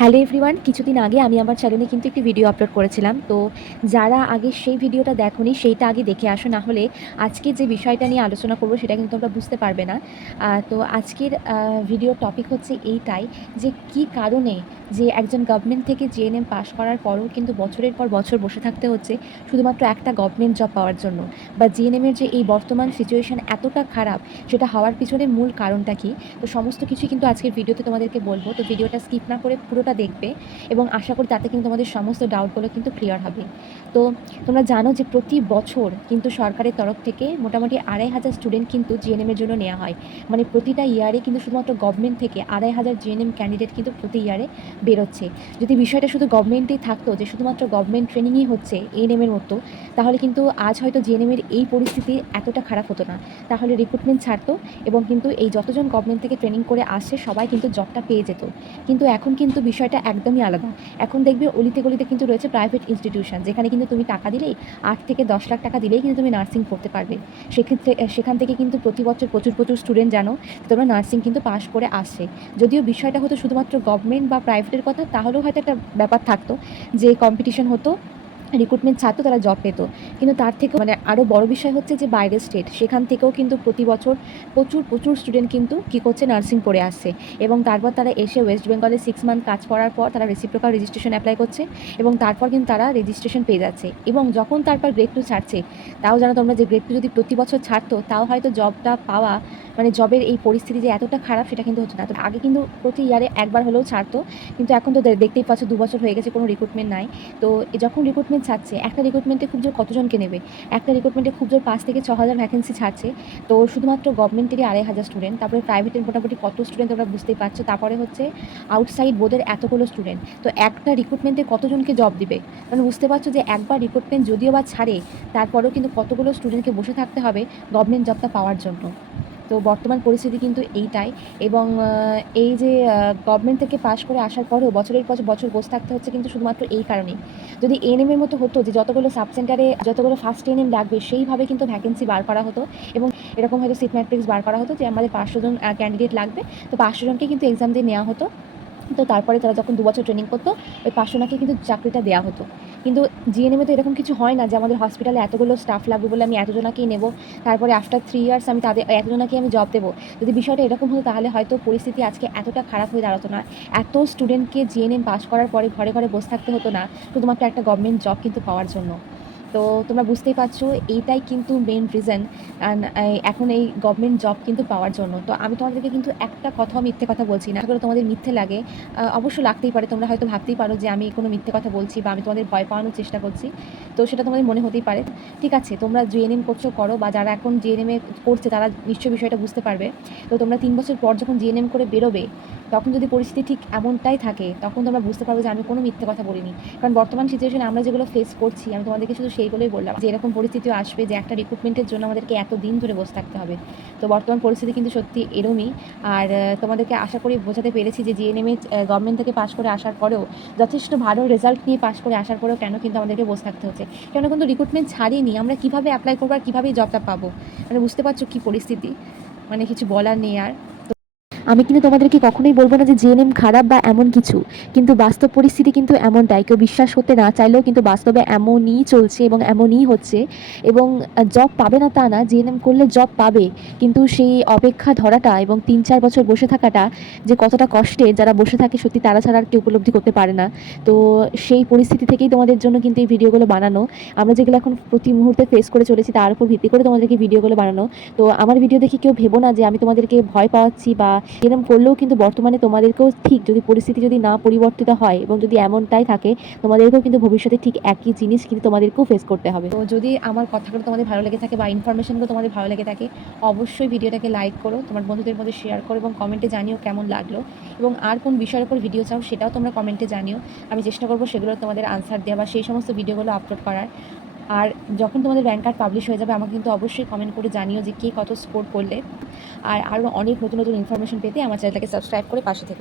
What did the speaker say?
Hello everyone, কিছুদিন আগে আমি আমার চ্যানেলে কিন্তু একটি ভিডিও আপলোড করেছিলাম। তো যারা আগে সেই ভিডিওটা দেখোনি সেইটা আগে দেখে আসো, না হলে আজকে যে বিষয়টা নিয়ে আলোচনা করব সেটা কিন্তু তোমরা বুঝতে পারবে না। তো আজকের ভিডিওর টপিক হচ্ছে এইটাই যে কী কারণে যে একজন গভর্নমেন্ট থেকে জিএনএম পাস করার পরও কিন্তু বছরের পর বছর বসে থাকতে হচ্ছে শুধুমাত্র একটা গভর্নমেন্ট জব পাওয়ার জন্য, বা জিএনএমের যে এই বর্তমান সিচুয়েশান এতটা খারাপ সেটা হওয়ার পিছনে মূল কারণটা কী। তো সমস্ত কিছুই কিন্তু আজকের ভিডিওতে তোমাদেরকে বলবো। তো ভিডিওটা স্কিপ না করে পুরোটা দেখবে এবং আশা করি তাতে কিন্তু তোমাদের সমস্ত ডাউটগুলো কিন্তু ক্লিয়ার হবে। তো তোমরা জানো যে প্রতি বছর কিন্তু সরকারের তরফ থেকে মোটামুটি ২,৫০০ স্টুডেন্ট কিন্তু জিএনএমের জন্য নেওয়া হয়। মানে প্রতিটা ইয়ারে কিন্তু শুধুমাত্র গভর্নমেন্ট থেকে ২,৫০০ জিএনএম ক্যান্ডিডেট কিন্তু প্রতি ইয়ারে বেরোচ্ছে। যদি বিষয়টা শুধু গভর্নমেন্টেই থাকতো যে শুধুমাত্র গভর্নমেন্ট ট্রেনিংই হচ্ছে এএনএমের মতো, তাহলে কিন্তু আজ হয়তো জিএনএমের এই পরিস্থিতি এতটা খারাপ হতো না। তাহলে রিক্রুটমেন্ট ছাড়তো এবং কিন্তু এই যতজন গভর্নমেন্ট থেকে ট্রেনিং করে আসছে সবাই কিন্তু জবটা পেয়ে যেত। কিন্তু এখন কিন্তু বিষয়টা একদমই আলাদা। এখন দেখবে অলিতে গলিতে কিন্তু রয়েছে প্রাইভেট ইনস্টিটিউশন, যেখানে কিন্তু তুমি টাকা দিলেই ৮ থেকে ১০ লাখ টাকা দিলেই কিন্তু তুমি নার্সিং পড়তে পারবে। সেক্ষেত্রে সেখান থেকে কিন্তু প্রতি বছর প্রচুর প্রচুর স্টুডেন্ট জানো তোমরা নার্সিং কিন্তু পাশ করে আসছে। যদিও বিষয়টা হতো শুধুমাত্র গভর্নমেন্ট বা প্রাইভেটের কথা, তাহলেও হয়তো একটা ব্যাপার থাকতো যে কম্পিটিশন হতো, রিক্রুটমেন্ট ছাড়তো, তারা জব পেত। কিন্তু তার থেকেও মানে আরও বড় বিষয় হচ্ছে যে বাইরের স্টেট, সেখান থেকেও কিন্তু প্রতি বছর প্রচুর প্রচুর স্টুডেন্ট কিন্তু কী করছে, নার্সিং পড়ে আসছে। এবং তারপর তারা এসে ওয়েস্ট বেঙ্গলে 6 মান্থ কাজ করার পর তারা রেসিপ্রোকাল রেজিস্ট্রেশন অ্যাপ্লাই করছে এবং তারপর কিন্তু তারা রেজিস্ট্রেশন পেয়ে যাচ্ছে। এবং যখন তারপর গ্রেড 2 ছাড়ছে, তাও জানো তোমরা যে গ্রেড 2 যদি প্রতি বছর ছাড়তো তাও হয়তো জবটা পাওয়া, মানে জবের এই পরিস্থিতি যে এতটা খারাপ সেটা কিন্তু হচ্ছে না। তো আগে কিন্তু প্রতি ইয়ারে একবার হলেও ছাড়তো, কিন্তু এখন তো দেখতেই পাচ্ছ 2 বছর হয়ে গেছে কোনো রিক্রুটমেন্ট নাই। তো যখন রিক্রুটমেন্ট ছাড়ছে, একটা রিক্রুটমেন্টে খুব জোর কতজনকে নেবে? একটা রিক্রুটমেন্টে খুব জোর ৫ থেকে ৬,০০০ ভ্যাকেন্সি ছাড়ছে। তো শুধুমাত্র গভর্নমেন্টেরই ২,৫০০ স্টুডেন্ট, তারপরে প্রাইভেটের মোটামুটি কত স্টুডেন্ট তোমরা বুঝতেই পারছো। তারপরে হচ্ছে আউটসাইড বোর্ডের এতগুলো স্টুডেন্ট। তো একটা রিক্রুটমেন্টে কতজনকে জব দিবে? মানে বুঝতে পারছো যে একবার রিক্রুটমেন্ট যদিও বা ছাড়ে, তারপরেও কিন্তু কতগুলো স্টুডেন্টকে বসে থাকতে হবে গভর্নমেন্ট জবটা পাওয়ার জন্য। তো বর্তমান পরিস্থিতি কিন্তু এইটাই। এবং এই যে গভর্নমেন্ট থেকে পাশ করে আসার পরেও বছরের পর বছর বসে থাকতে হচ্ছে কিন্তু শুধুমাত্র এই কারণেই। যদি এএনএমের মতো হতো যে যতগুলো সাব সেন্টারে যতগুলো ফার্স্ট এএনএম লাগবে সেইভাবে কিন্তু ভ্যাকেন্সি বার করা হতো এবং এরকম হয়তো সিট ম্যাট্রিক্স বার করা হতো যে আমাদের ৫০০ জন ক্যান্ডিডেট লাগবে, তো ৫০০ জনকে কিন্তু এক্সাম দিয়ে নেওয়া হতো। তো তারপরে তারা যখন ২ বছর ট্রেনিং করতো, ওই ৫০০ জনকে কিন্তু চাকরিটা দেওয়া হতো। কিন্তু জিএনএমে তো এরকম কিছু হয় না যে আমাদের হসপিটালে এতগুলো স্টাফ লাগবে বলে আমি এতজনকেই নেব, তারপরে আফটার 3 ইয়ার্স আমি তাদের এতজনকেই আমি জব দেবো। যদি বিষয়টা এরকম হতো তাহলে হয়তো পরিস্থিতি আজকে এতটা খারাপ হয়ে দাঁড়াতো না। এত স্টুডেন্টকে জিএনএম পাস করার পরে ঘরে ঘরে বসে থাকতে হতো না শুধুমাত্র একটা গভর্নমেন্ট জব কিন্তু পাওয়ার জন্য। তো তোমরা বুঝতেই পারছো এইটাই কিন্তু মেইন রিজন এখন এই গভর্নমেন্ট জব কিন্তু পাওয়ার জন্য। তো আমি তোমাদেরকে কিন্তু একটা কথাও মিথ্যে কথা বলছি না। আশা করি তোমাদের মিথ্যে লাগে, অবশ্য লাগতেই পারে। তোমরা হয়তো ভাবতেই পারো যে আমি কোনো মিথ্যে কথা বলছি বা আমি তোমাদের ভয় পাওয়ানোর চেষ্টা করছি। তো সেটা তোমাদের মনে হতেই পারে। ঠিক আছে, তোমরা জিএনএম করছো করো, বা যারা এখন জিএনএমে করছে তারা নিশ্চয়ই বিষয়টা বুঝতে পারবে। তো তোমরা 3 বছর পর যখন জিএনএম করে বেরোবে, তখন যদি পরিস্থিতি ঠিক এমনটাই থাকে তখন তোমরা বুঝতে পারবে যে আমি কোনো মিথ্যে কথা বলিনি। কারণ বর্তমান সিচুয়েশনে আমরা যেগুলো ফেস করছি আমি তোমাদেরকে শুধু সেইগুলোই বললাম যে এরকম পরিস্থিতিও আসবে যে একটা রিক্রুটমেন্টের জন্য আমাদেরকে এত দিন ধরে বসে থাকতে হবে। তো বর্তমান পরিস্থিতি কিন্তু সত্যি এরমই। আর তোমাদেরকে আশা করি বোঝাতে পেরেছি যে জিএনএমে গভর্নমেন্ট থেকে পাশ করে আসার পরেও, যথেষ্ট ভালো রেজাল্ট নিয়ে পাশ করে আসার পরেও কেন কিন্তু আমাদেরকে বসে থাকতে হচ্ছে, কেন কিন্তু রিক্রুটমেন্ট ছাড়িনি, আমরা কীভাবে অ্যাপ্লাই করবো আর কীভাবে জবটা পাবো। মানে বুঝতে পারছো কী পরিস্থিতি, মানে কিছু বলার নেই আর। আমি কিন্তু তোমাদেরকে কখনোই বলবো না যে জেএনএম খারাপ বা এমন কিছু, কিন্তু বাস্তব পরিস্থিতি কিন্তু এমনটাই। কেউ বিশ্বাস করতে না চাইলেও কিন্তু বাস্তবে এমনই চলছে এবং এমনই হচ্ছে। এবং জব পাবে না তা না, জেএনএম করলে জব পাবে, কিন্তু সেই অপেক্ষা ধরাটা এবং ৩-৪ বছর বসে থাকাটা যে কতটা কষ্টের, যারা বসে থাকে সত্যি তারা ছাড়া আর কেউ উপলব্ধি করতে পারে না। তো সেই পরিস্থিতি থেকেই তোমাদের জন্য কিন্তু এই ভিডিওগুলো বানানো। আমরা যেগুলো এখন প্রতি মুহূর্তে ফেস করে চলেছি তার উপর ভিত্তি করে তোমাদেরকে ভিডিওগুলো বানানো। তো আমার ভিডিও দেখে কেউ ভেবো না যে আমি তোমাদেরকে ভয় পাওয়াচ্ছি, বা এরকম করলেও কিন্তু বর্তমানে তোমাদেরকেও ঠিক যদি পরিস্থিতি যদি না পরিবর্তিত হয় এবং যদি এমনটাই থাকে, তোমাদেরকেও কিন্তু ভবিষ্যতে ঠিক একই জিনিস কিন্তু তোমাদেরকেও ফেস করতে হবে। তো যদি আমার কথাগুলো তোমাদের ভালো লেগে থাকে বা ইনফরমেশনগুলো তোমাদের ভালো লেগে থাকে, অবশ্যই ভিডিওটাকে লাইক করো, তোমার বন্ধুদের মধ্যে শেয়ার করো এবং কমেন্টে জানিও কেমন লাগলো। এবং আর কোন বিষয়ের উপর ভিডিও চাও সেটাও তোমরা কমেন্টে জানিও। আমি চেষ্টা করবো সেগুলো তোমাদের আনসার দেওয়া বা সেই সমস্ত ভিডিওগুলো আপলোড করার। আর যখন তোমাদের র্যাঙ্ক কার্ড পাবলিশ হয়ে যাবে আমাকে কিন্তু অবশ্যই কমেন্ট করে জানিও যে কে কত স্কোর করলে। আর আরও অনেক নতুন নতুন ইনফরমেশন পেতে আমার চ্যানেলটাকে সাবস্ক্রাইব করে পাশে থেকো।